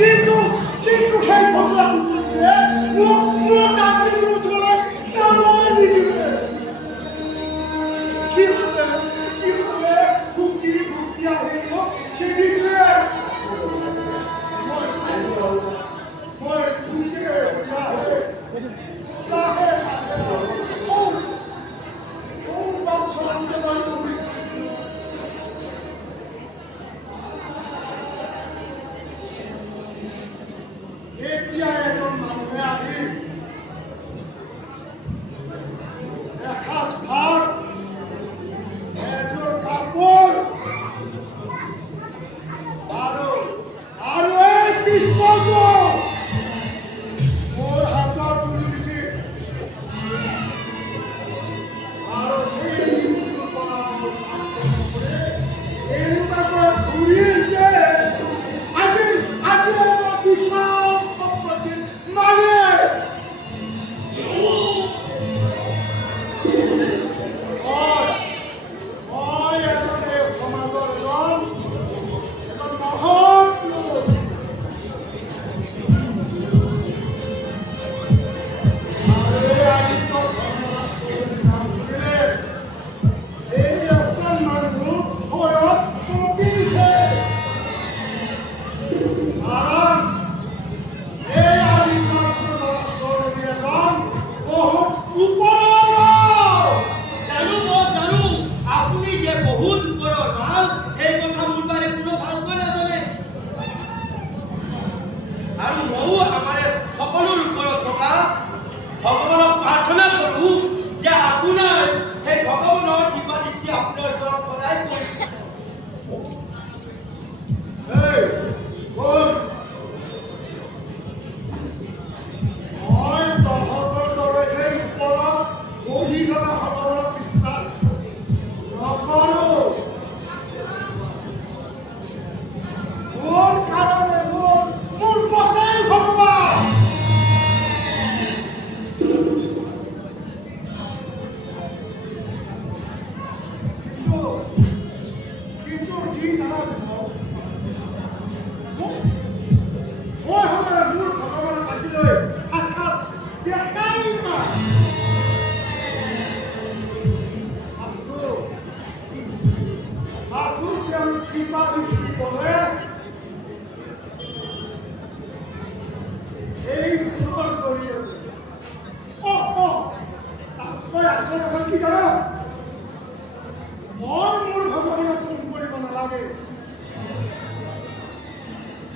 কিন্তু কিন্তু সেই ভগৱা কুকুৰটোৱে মোক কাকৰিটোৰ ওচৰলৈ যাবই নিদিলে। কি হ'লে ভুকি আহি মোক খেদি দিলে। মই ভুকে লাহে বাচ্চাকে বাড়ি ঘুরি দিয়েছি। এতিয়া এজন মানুহে আহি এসাঁজ ভাত, এযোৰ কাপোৰ আৰু এই পিষ্টলটো মোৰ হাতত তুলি দিছিল। আৰু সেই দিনটোৰ পৰা মোৰ আত্মচকুৰে এনেকুৱাকৈ ঘূৰি যে আজি মই বিশাল সম্পত্তিৰ মালিক। মই এজন এই সমাজৰ এজন মহান লোক। আৰু এই আদিত্য ধৰ্মৰাজ চৌধুৰী নাম শুনিলে এই আছাম মানুহ ভয়ত কঁপি উঠে। কাৰণ এই আদিত্য ধৰ্মৰাজ চৌধুৰী এজন বহুত ওপৰৰ মাল। জানো আপুনি যে বহুত ওপৰৰ মাল, সেই কথা মোৰ বাৰে কোনো ভালকৈ নাজানে। আৰু ময়ো আমাৰ সকলোৰ ওপৰত থকা ভগৱানক প্ৰাৰ্থনা কৰোঁ যে আপোনাৰ সেই ভগৱানৰ কৃপা দৃষ্টি আপোনাৰ ওচৰত সদায় পৰি এই কোন? মই তহঁতৰ দৰে এই ওপৰত বহি থকা সকলক বিশ্বাস নকৰোঁ। মোৰ কাৰণে মোৰ বচাই ভগৱান। কিন্তু কি জানা মই হ'লে মোৰ ভগৱানক আজিলৈ সাক্ষাৎ দেখাই নাই। সাধু তেওঁ কৃপা দৃষ্টি কৰে এই ফুলৰ জৰিয়তে। তই আচল কথা কি জান? মই মোৰ ভগৱানক ফোন কৰিব নালাগে,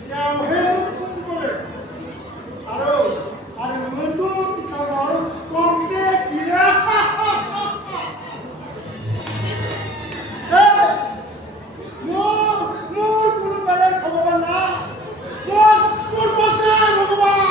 তেওঁহে মোক ফোন কৰে। আৰু নতুন কামৰ কণ্টেক্ট দিয়ে। মোৰ কোনো বেলেগ ভগৱান নাই। মোৰ বচাই ভগৱান।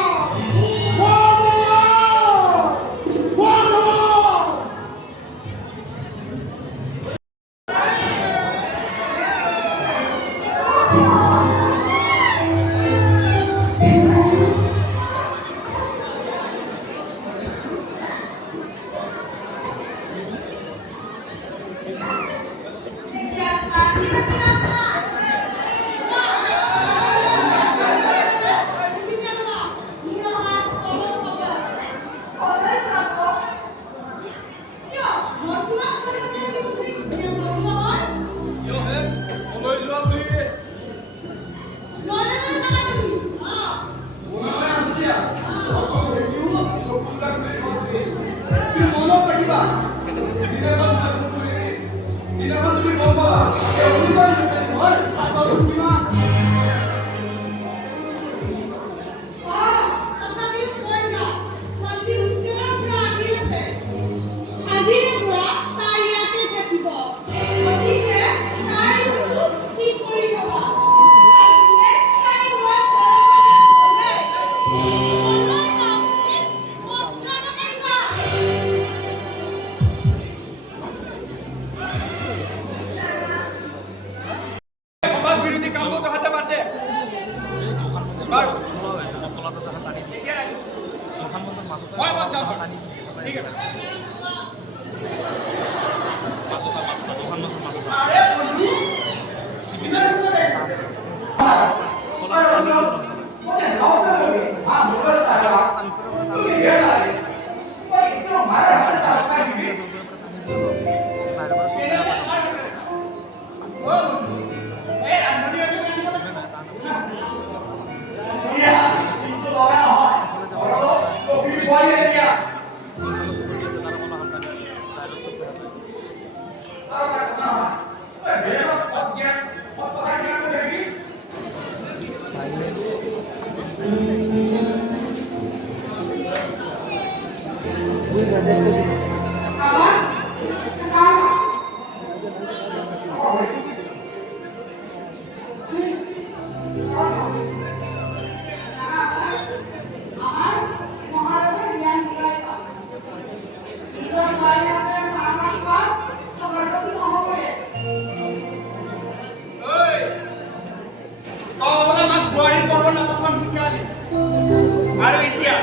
আৰু এতিয়া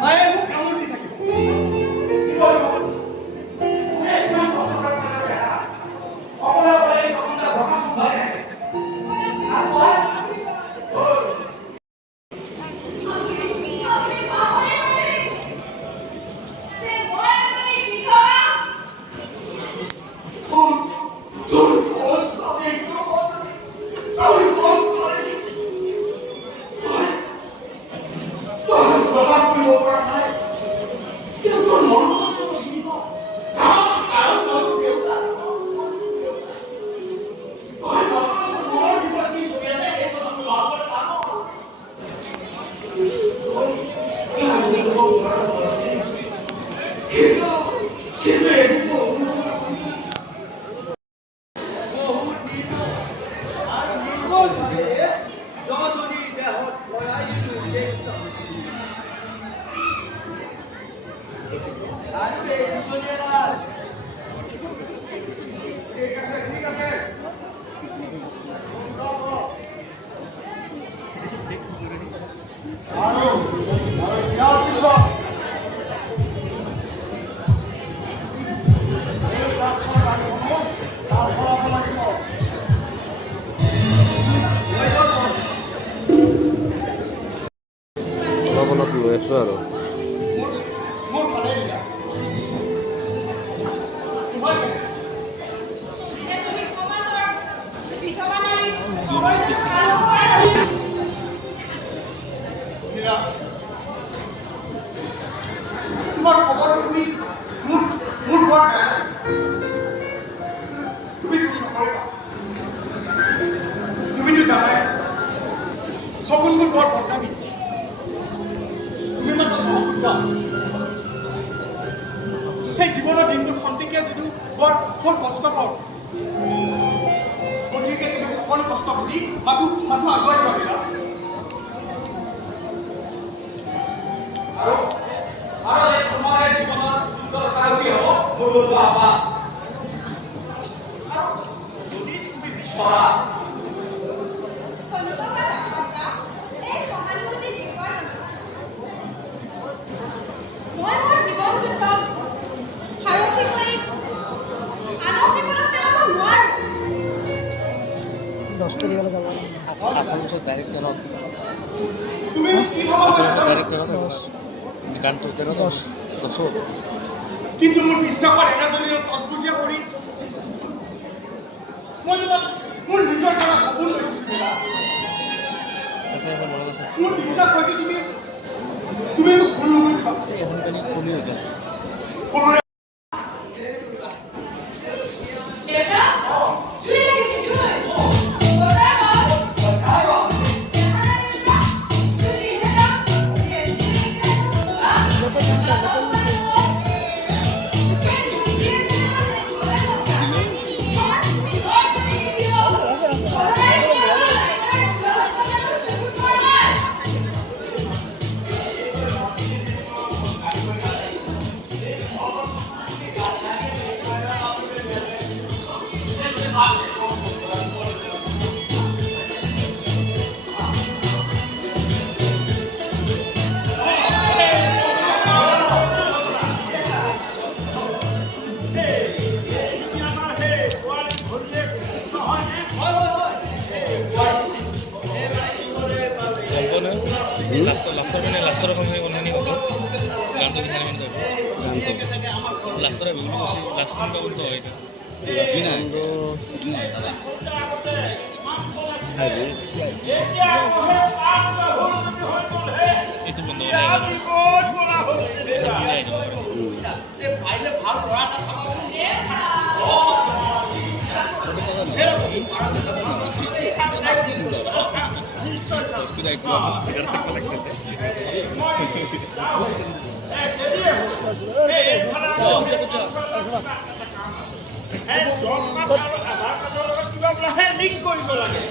মায়ে মোক কামোৰ দি থাকিব অলপ লৈ আছোঁ আৰু তোমাৰ খবৰ তুমি মোৰ ঘৰ তুমি নকৰিবা তুমিতো জানাই সপোনবোৰ বৰ বদনামী তুমি মাত্ৰ সেই জীৱনৰ দিনবোৰ খন্তেকীয়া যদিও বৰ কষ্টকৰ গতিকে তুমি সকলো কষ্ট কৰি মাথো আগুৱাই যোৱা আৰু তোমাৰ জীৱনৰ সুন্দৰ সাৰথী হ'ব মোৰ বন্ধু আব্বাস আৰু যদি তুমি বিচৰা গানটো 10 কিন্তু মোৰ বিশ্বাসৰ এনাজনীৰ অদ্ভুতীয়া কৰি মই তোমাক মোৰ নিজৰ পৰা সপোন লৈছিলোঁ মোৰ বিশ্বাস হয়তো তুমি মোক ভুল নুবুজিবা লাষ্টৰ সময় অনলাইনে হ'ব গানটো কিনাৰ মেইন লাষ্টৰ লাষ্ট কিন্তু হয় এইটো বন্ধ স্পিড একটু ভিতৰ থেকে লাগছে লিংক কৰিব লাগে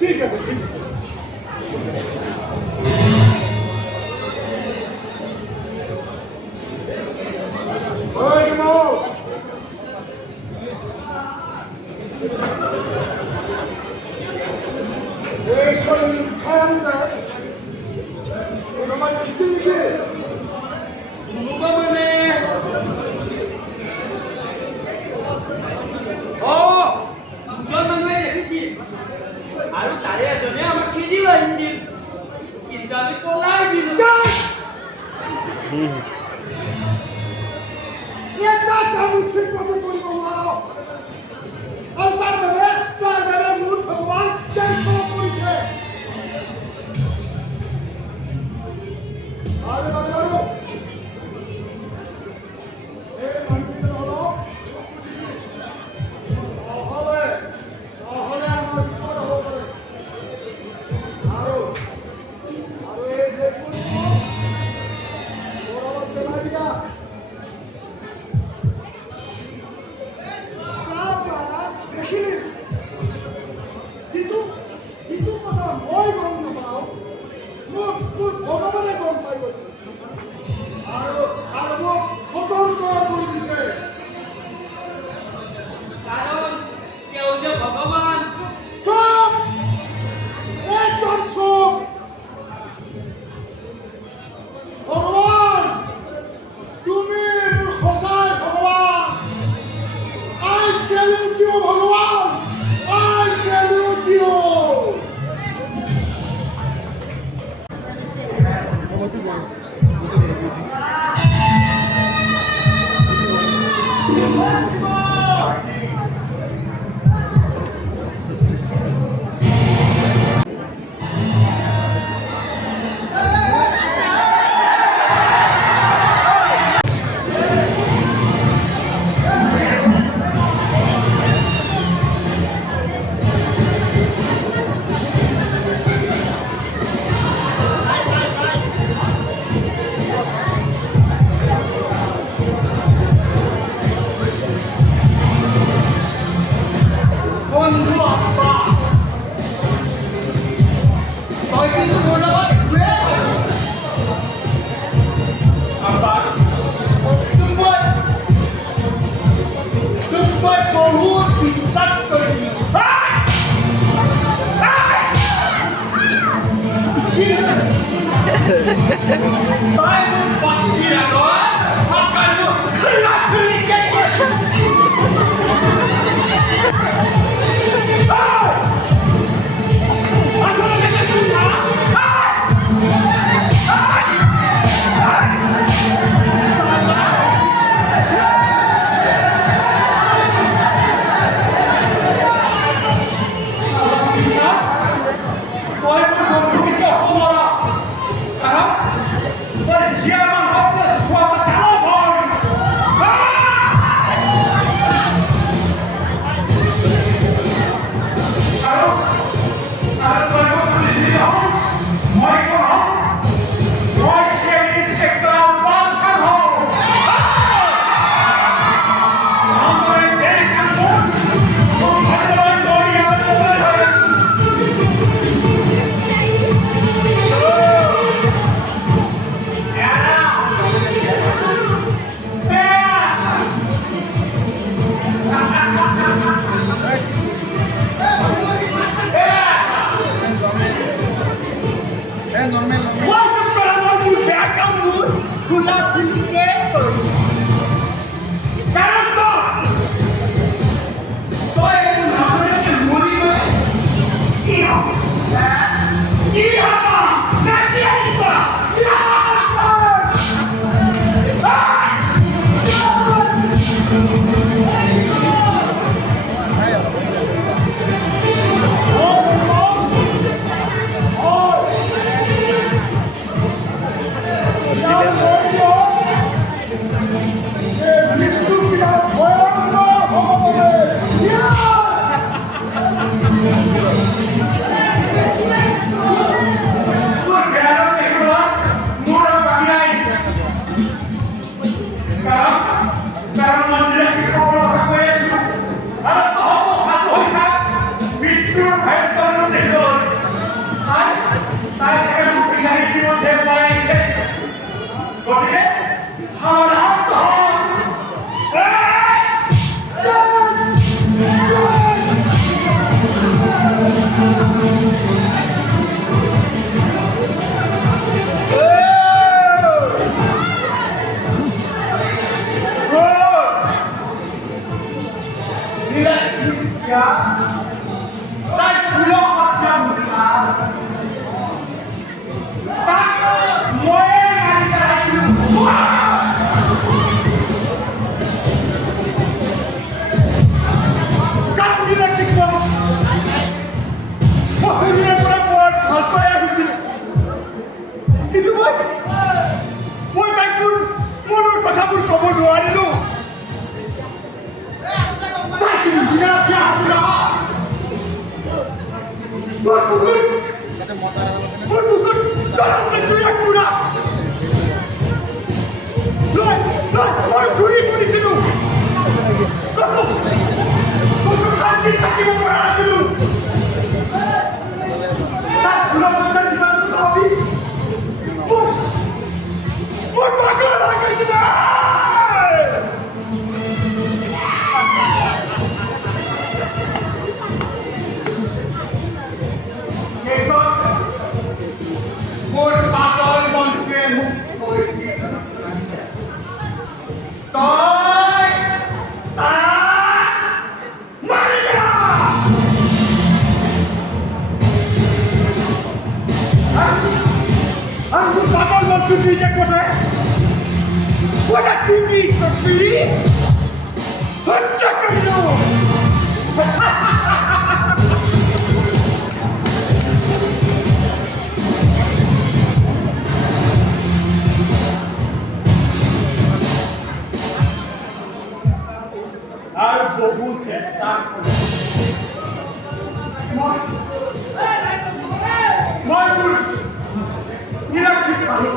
ঠিক আছে ঠিক আছে এটা কাম ঠিক মতো কৰিব নোৱাৰো আৰু তাৰ বাবে মোৰ ভগৱান টেনচনত পৰিছে আৰু এই মানুহজন অলপ নহ'লে আমাৰ বিপদ হ'ব পাৰে আৰু এই যে গৰমত পেলাই দিয়া দেখিলি যিটো কথা মই গম নাপাওঁ মোৰ ভগৱানে গম পাই গৈছে আৰু মোক সতৰ্ক কৰি দিছে কাৰণ তেওঁ যে ভগৱান চুপ একদম চুপ ভগৱান তুমি মোৰ সঁচাই ভগৱান I salute you, ভগৱান I salute you বন্ধু আব্বা তই কিন্তু মোৰ লগত একোৱে আব্বা তোক মই বহুত বিশ্বাস কৰিছোঁ তই মোৰ পত্নীৰ আগত সকলো খোলা-খুলিকে খোলা-খুলিকে কাৰণ তই একো নজনাকে মৰি গ'লে কি হ'ব কি হ'ব নাতি আহিব জ্বলন্ত জুইৰ পুৰা লৈ মই ঘূৰি ফুৰিছিলোঁ কতো শান্তি থাকিব পৰা নাছিলোঁ তাত গুণগত জীৱন ভাবি মই পাগল হৈ গৈছিলোঁ মোৰ পাগল মনটোৱে মোক কৈছিল তই তাক মাৰি পেলা আৰু মোৰ পাগল মনটো নিজে ক'লে ওটা কিনি চপি হত্যা কৰিলোঁ আৰ বহু চেষ্টা কৰে মই মোৰ নিৰাক্ষিত পালোঁ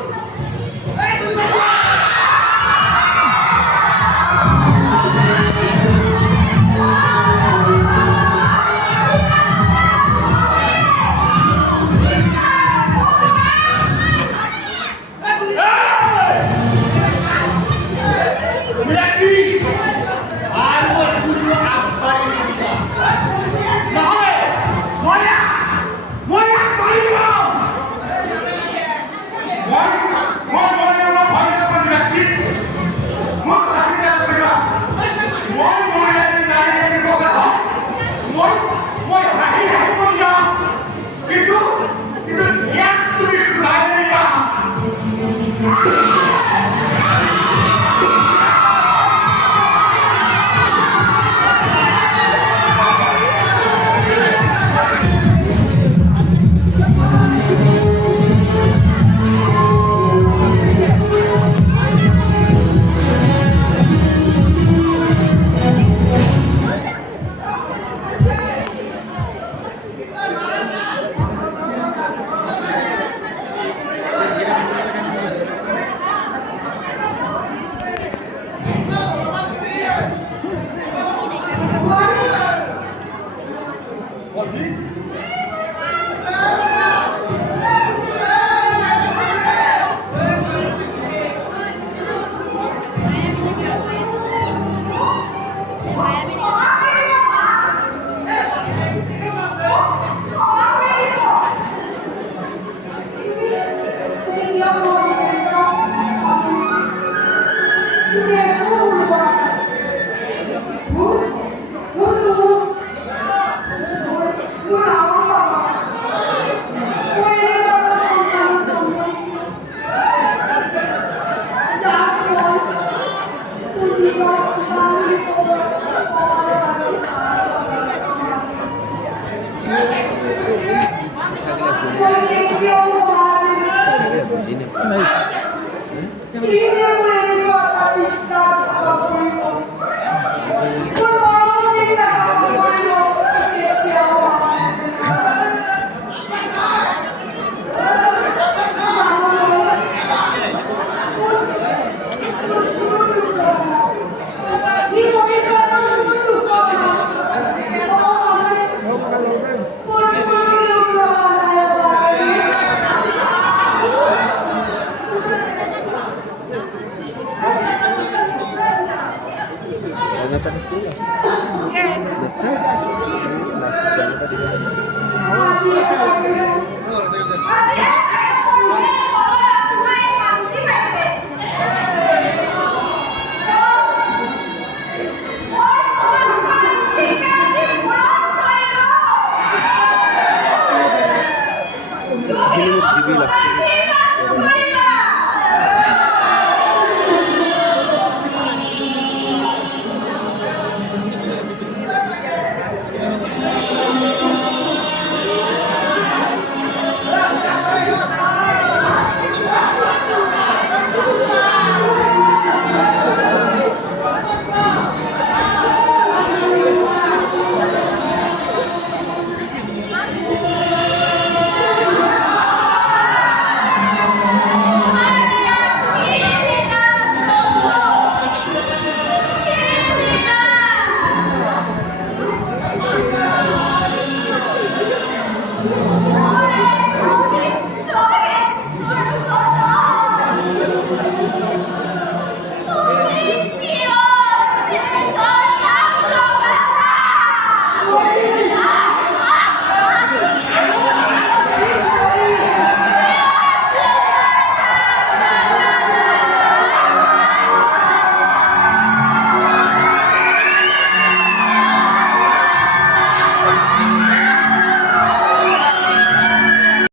Ini lebih